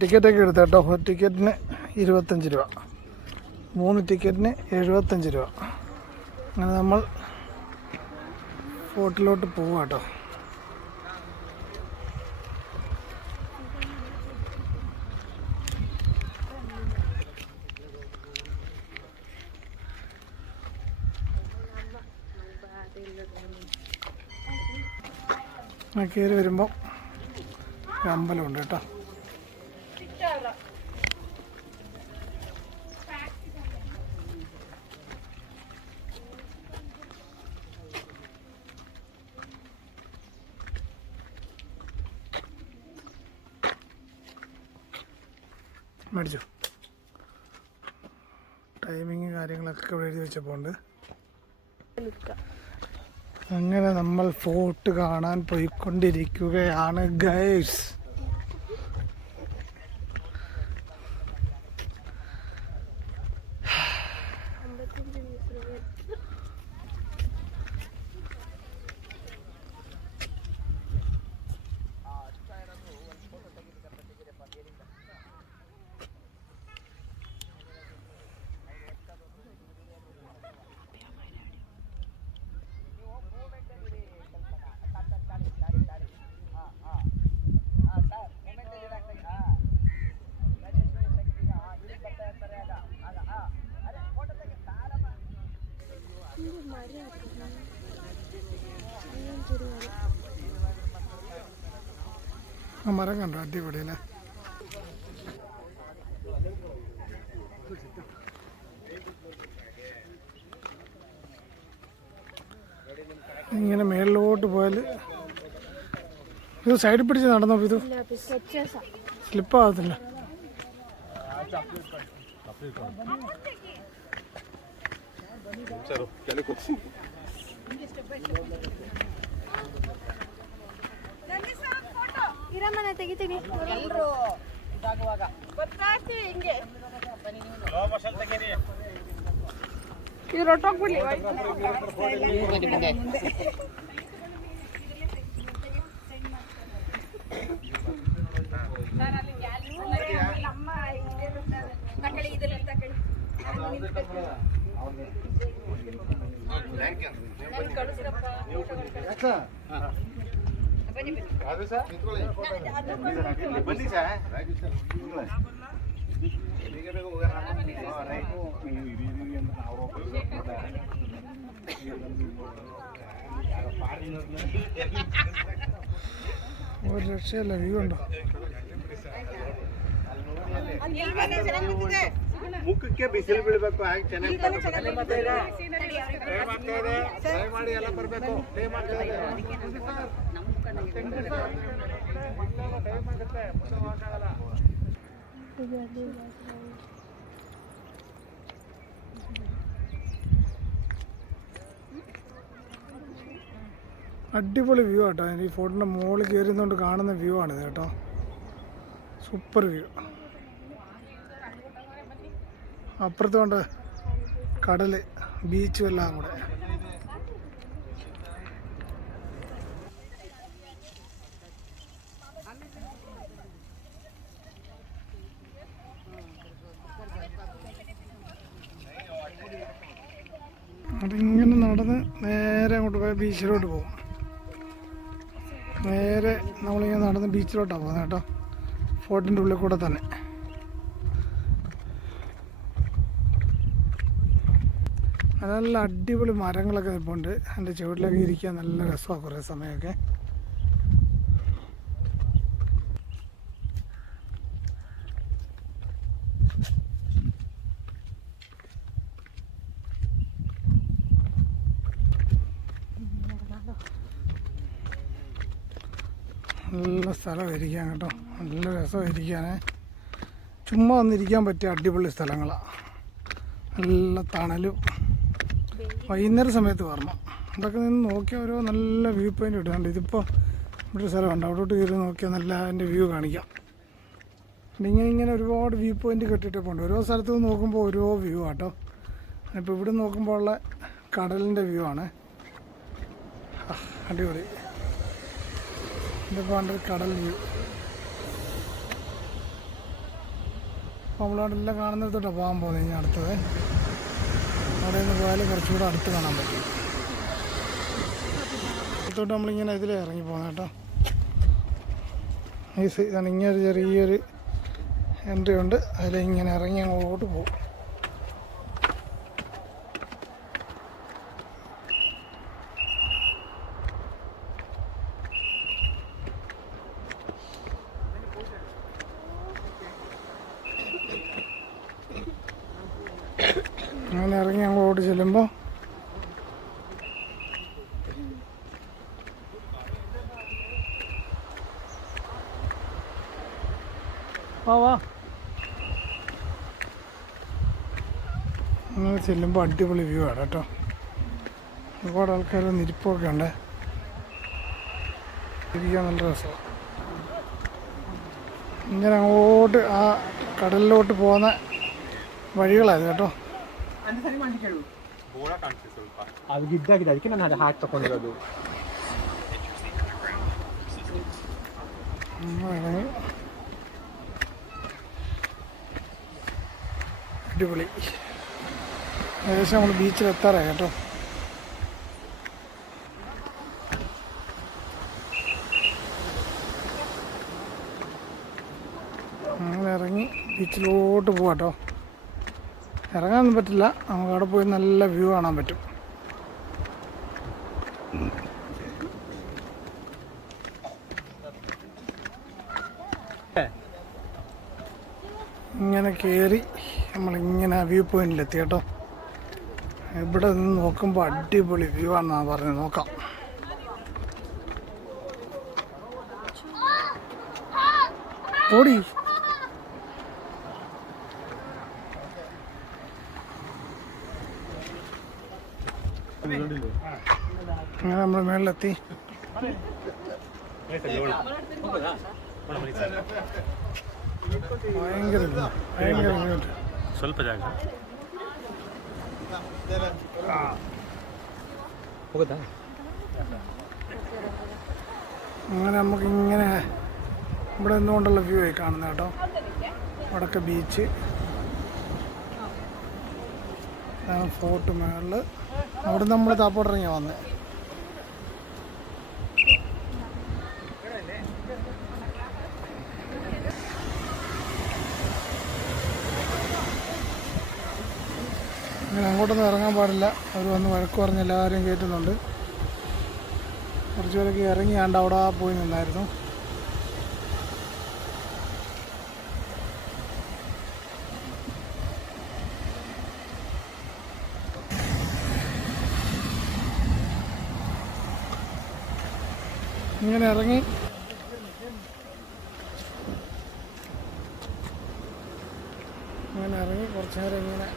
ടിക്കറ്റൊക്കെ എടുത്തേട്ടോ. ഒരു ടിക്കറ്റിന് 25 രൂപ, 3 ടിക്കറ്റിന് 75 രൂപ. അങ്ങനെ നമ്മൾ ഫോർട്ടിലോട്ട് പോവാം കേട്ടോ. കയറി വരുമ്പോൾ ഒരു അമ്പലമുണ്ട് കേട്ടോ. മേടിച്ചു. ടൈമിങ് കാര്യങ്ങളൊക്കെ ഇവിടെ എഴുതി വെച്ചപ്പോൾ ഉണ്ട്. അങ്ങനെ നമ്മൾ ഫോർട്ട് കാണാൻ പോയിക്കൊണ്ടിരിക്കുകയാണ് ഗൈസ്. ആ മരം കണ്ടോ, അടിപൊളിയല്ലേ. ഇങ്ങനെ മേളിലോട്ട് പോയാൽ ഇത് സൈഡിൽ പിടിച്ച് നടന്നോ, ഇത് സ്ലിപ്പാകത്തില്ല. ഒരു രക്ഷയല്ല, വ്യൂ ഉണ്ടോ. ಮುಖಕ್ಕೆ ಬಿಸಿಲು ಬೀಳಬೇಕು, ಹಾಗೆ ಚೆನ್ನಾಗಿ ಮಾಡಿ ಎಲ್ಲ ಬರಬೇಕು. അടിപൊളി വ്യൂ കേട്ടോ. ഈ ഫോർട്ടിൻ്റെ മുകളിൽ കയറുന്നതുകൊണ്ട് കാണുന്ന വ്യൂ ആണിത് കേട്ടോ. Super view. അപ്പുറത്ത് കൊണ്ട് കടൽ, ബീച്ചും എല്ലാം കൂടെ. അതിങ്ങനെ നടന്ന് നേരെ അങ്ങോട്ട് പോയാൽ ബീച്ചിലോട്ട് പോകും. നേരെ നമ്മളിങ്ങനെ നടന്ന് ബീച്ചിലോട്ടാണ് പോകുന്നത് കേട്ടോ. ഫോർട്ടിൻ്റെ ഉള്ളിൽ കൂടെ തന്നെ. നല്ല അടിപൊളി മരങ്ങളൊക്കെ നിൽപ്പുണ്ട്. എൻ്റെ ചുവട്ടിലൊക്കെ ഇരിക്കാൻ നല്ല രസമാണ് കുറേ സമയമൊക്കെ. നല്ല സ്ഥലം ഇരിക്കാൻ കേട്ടോ. നല്ല രസം ഇരിക്കാൻ. ചുമ്മാ വന്നിരിക്കാൻ പറ്റിയ അടിപൊളി സ്ഥലങ്ങളാണ്. നല്ല തണലും. വൈകുന്നേര സമയത്ത് വരണം. അതൊക്കെ നിന്ന് നോക്കിയാൽ ഓരോ നല്ല വ്യൂ പോയിൻ്റ് ഇടുന്നുണ്ട്. ഇതിപ്പോൾ ഇവിടെ ഒരു സ്ഥലമുണ്ട്, അവിടോട്ട് കയറി നോക്കിയാൽ നല്ല അതിൻ്റെ വ്യൂ കാണിക്കാം. ഇങ്ങനെ ഒരുപാട് വ്യൂ പോയിൻ്റ് കെട്ടിയിട്ടപ്പോൾ ഉണ്ട്. ഓരോ സ്ഥലത്ത് നിന്ന് നോക്കുമ്പോൾ ഓരോ വ്യൂ ആട്ടോ. ഇപ്പോൾ ഇവിടെ നോക്കുമ്പോൾ ഉള്ള കടലിൻ്റെ വ്യൂ ആണ്. അടിപൊളി. ഇതിപ്പോൾ കടൽ വ്യൂ. അപ്പോൾ നമ്മളവിടെ എല്ലാം കാണുന്നിടത്തോട്ടാണ് പോകാൻ പോകുന്നത്. ഇനി അടുത്തത് അവിടെ നിന്ന് പോയാൽ കുറച്ചുകൂടെ അടുത്ത് കാണാൻ പറ്റും. അടുത്തോട്ട് നമ്മളിങ്ങനെ ഇതിൽ ഇറങ്ങി പോകുന്നത് കേട്ടോ. ഇതാണ് ഇങ്ങനെ ചെറിയൊരു എൻട്രി ഉണ്ട്. അതിലിങ്ങനെ ഇറങ്ങി അങ്ങോട്ട് പോകും. അങ്ങനെ ഇറങ്ങി അങ്ങോട്ട് ചെല്ലുമ്പോൾ വാ അങ്ങനെ ചെല്ലുമ്പോൾ അടിപൊളി വ്യൂ ആണ് കേട്ടോ. ഒരുപാട് ആൾക്കാർ നിരിപ്പൊക്കെ ഉണ്ട്. ഇരിക്കാൻ നല്ല രസമാണ്. ഇങ്ങനെ അങ്ങോട്ട് ആ കടലിലോട്ട് പോകുന്ന വഴികളായത് കേട്ടോ. ಅದು ಗಿದ್ದಾಗಿದೆ, ಅದಕ್ಕೆ ನಾನು ಅದು ಹಾಕಿ ತಗೊಂಡಿರೋದು. അടിപൊളി. ഏകദേശം നമ്മൾ ബീച്ചിൽ എത്താറായി കേട്ടോ. അങ്ങനെ ഇറങ്ങി ബീച്ചിലോട്ട് പോവാട്ടോ. ഇറങ്ങാനൊന്നും പറ്റില്ല, നമുക്ക് അവിടെ പോയി നല്ല വ്യൂ കാണാൻ പറ്റും. ഇങ്ങനെ കയറി നമ്മളിങ്ങനെ വ്യൂ പോയിന്റിലെത്തി കേട്ടോ. ഇവിടെ നിന്ന് നോക്കുമ്പോൾ അടിപൊളി വ്യൂ ആണെന്നാണ് പറഞ്ഞത്. നോക്കാം. ഓടി അങ്ങനെ നമ്മൾ മേളിലെത്തി. ഭയങ്കര ಸ್ವಲ್ಪ ಜಾಗ അങ്ങനെ നമുക്കിങ്ങനെ ഇവിടെ നിന്നുകൊണ്ടുള്ള വ്യൂ ആയി കാണുന്നത് കേട്ടോ. വടക്ക ബീച്ച്, ഫോർട്ട് മേളിൽ. അവിടെ നമ്മൾ താപ്പോട്ടിറങ്ങിയാ വന്നത്. അങ്ങനെ അങ്ങോട്ടൊന്നും ഇറങ്ങാൻ പാടില്ല. അവർ വന്ന് വഴക്ക് പറഞ്ഞ് എല്ലാവരെയും കയറ്റുന്നുണ്ട്. കുറച്ച് പേരൊക്കെ ഇറങ്ങിയാണ്ട് അവിടെ പോയി നിന്നായിരുന്നു. ഇങ്ങനെ ഇറങ്ങി കുറച്ച് നേരം ഇങ്ങനെ